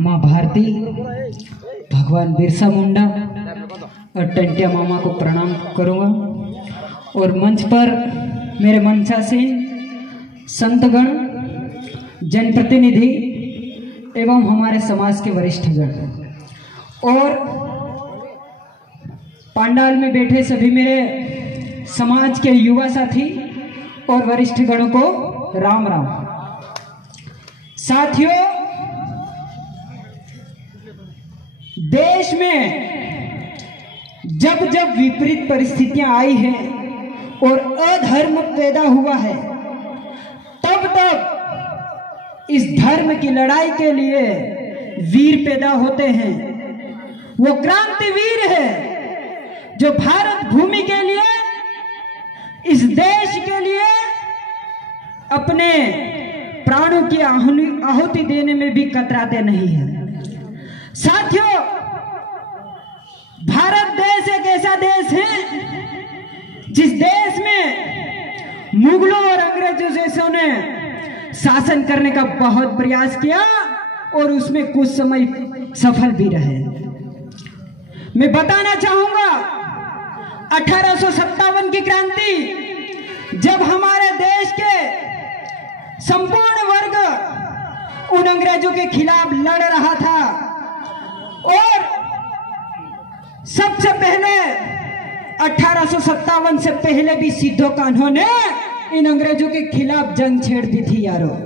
माँ भारती, भगवान बिरसा मुंडा और टंटिया मामा को प्रणाम करूँगा। और मंच पर मेरे मंचासीन संतगण, जनप्रतिनिधि एवं हमारे समाज के वरिष्ठगण और पंडाल में बैठे सभी मेरे समाज के युवा साथी और वरिष्ठ गणों को राम राम। साथियों, देश में जब जब विपरीत परिस्थितियां आई हैं और अधर्म पैदा हुआ है, तब तब इस धर्म की लड़ाई के लिए वीर पैदा होते हैं। वो क्रांतिवीर है जो भारत भूमि के लिए, इस देश के लिए अपने प्राणों की आहुति देने में भी कतराते नहीं हैं। साथियों, भारत देश एक ऐसा देश है जिस देश में मुगलों और अंग्रेजों जैसों ने शासन करने का बहुत प्रयास किया और उसमें कुछ समय सफल भी रहे। मैं बताना चाहूंगा, 1857 की क्रांति, जब हमारे देश के संपूर्ण वर्ग उन अंग्रेजों के खिलाफ लड़ रहा था और सबसे पहले 1857 से पहले भी सिद्धो कान्हों ने इन अंग्रेजों के खिलाफ जंग छेड़ दी थी यारों।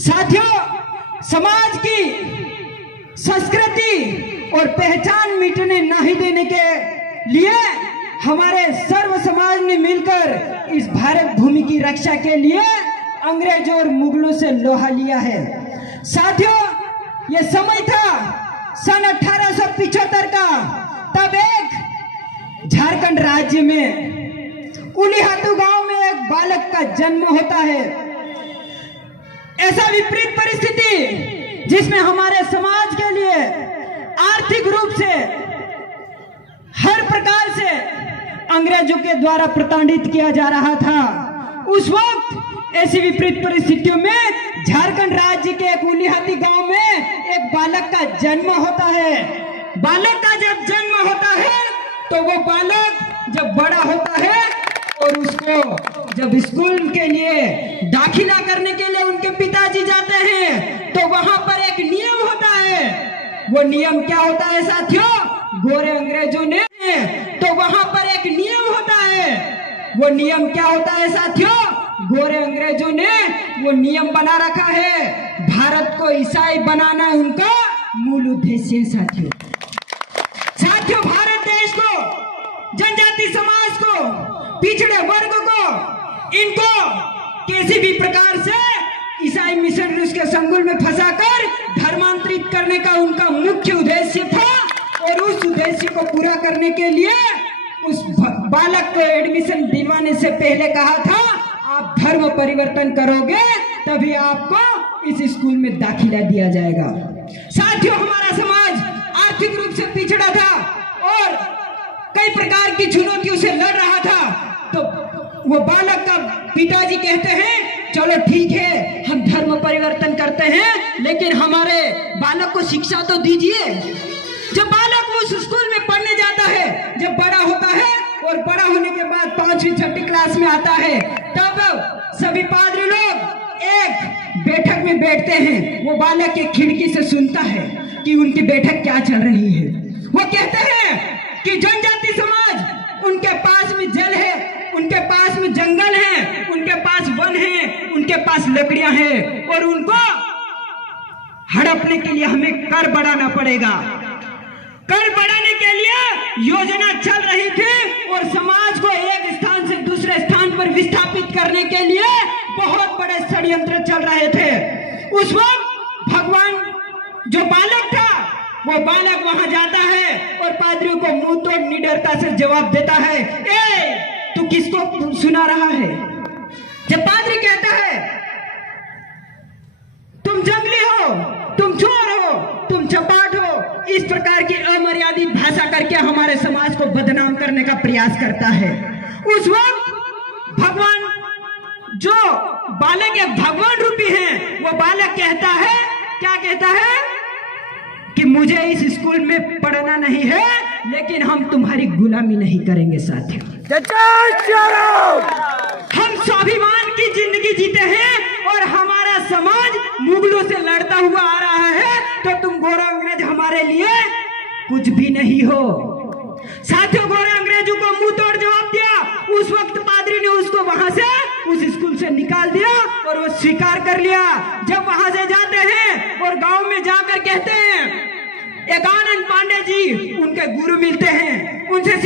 साथियों, समाज की संस्कृति और पहचान मिटने नहीं देने के लिए हमारे सर्व समाज ने मिलकर इस भारत भूमि की रक्षा के लिए अंग्रेजों और मुगलों से लोहा लिया है। साथियों, यह समय था सन 1875 का। तब एक झारखंड राज्य में उलीहातू गांव में एक बालक का जन्म होता है। ऐसा विपरीत परिस्थिति जिसमें हमारे समाज के लिए आर्थिक रूप से हर प्रकार से अंग्रेजों के द्वारा प्रताड़ित किया जा रहा था। उस वक्त ऐसी विपरीत परिस्थितियों में झारखंड राज्य के एक उलीहाती गांव में एक बालक का जन्म होता है। बालक का जब जन्म होता है तो वो बालक जब बड़ा होता है और उसको जब स्कूल के लिए दाखिला करने के लिए उनके पिताजी जाते हैं तो वहां पर एक नियम होता है। वो नियम क्या होता है साथियों? गोरे अंग्रेजों ने, तो वहां पर एक नियम होता है। वो नियम क्या होता है साथियों? गोरे अंग्रेजों ने वो नियम बना रखा है, भारत को ईसाई बनाना उनका मूल उद्देश्य है। साथियों, भारत देश को, जनजाति समाज को, पिछड़े वर्ग को, इनको किसी भी प्रकार से ईसाई मिशनरीज के संगुल में फंसाकर धर्मांतरित करने का उनका मुख्य उद्देश्य था। और उस उद्देश्य को पूरा करने के लिए उस बालक को एडमिशन दिलवाने से पहले कहा था, आप धर्म परिवर्तन करोगे तभी आपको इस स्कूल में दाखिला दिया जाएगा। साथियों, हमारा समाज आर्थिक रूप से पिछड़ा था और कई प्रकार की चुनौतियों से लड़ रहा था। तो वो बालक का पिताजी कहते हैं, चलो ठीक है, हम धर्म परिवर्तन करते हैं, लेकिन हमारे बालक को शिक्षा तो दीजिए। जब बालक उस स्कूल में पढ़ने जाता है, जब बड़ा होता है और बड़ा होने के बाद 5वीं 6वीं क्लास में आता है, तब सभी पादरी लोग एक बैठक में बैठते हैं। वो बालक के खिड़की से सुनता है कि उनकी बैठक क्या चल रही है। वो कहते हैं कि जनजाति समाज, उनके पास में जल है, उनके पास में जंगल है, उनके पास वन है, उनके पास लकड़ियां हैं और उनको हड़पने के लिए हमें कर बढ़ाना पड़ेगा। कर बढ़ाने के लिए योजना चल रही थी और समाज को एक स्थान से दूसरे स्थान पर विस्थापित करने के लिए बहुत बड़े षड्यंत्र चल रहे थे। उस वक्त भगवान जो बालक था, वो बालक वहां जाता है और पादरियों को मुंह तोड़ निडरता से जवाब देता है, ए तू किसको सुना रहा है? जब पादरी कहता है, तुम जंगली हो, तुम चोर हो, तुम चपाट हो, इस प्रकार की अमर्यादित भाषा करके हमारे समाज को बदनाम करने का प्रयास करता है। उस वक्त भगवान जो बालक एक भगवान रूपी है, वो बालक कहता है क्या कहता है कि मुझे इस स्कूल में पढ़ना नहीं है, लेकिन हम तुम्हारी गुलामी नहीं करेंगे साथियों। हम स्वाभिमान की जिंदगी जीते हैं और हमारा समाज मुगलों से लड़ता हुआ आ रहा है, तो तुम गोरा अंग्रेज हमारे लिए कुछ भी नहीं हो। साथियों, गोरे अंग्रेजों को मुंह तोड़ जवाब दिया। उस वक्त पादरी ने उसको वहां से, उस स्कूल से निकाल दिया और वो स्वीकार कर लिया। जब वहां से जाते हैं और गांव में जाकर कहते हैं, एकानंद पांडे जी उनके गुरु मिलते हैं, उनसे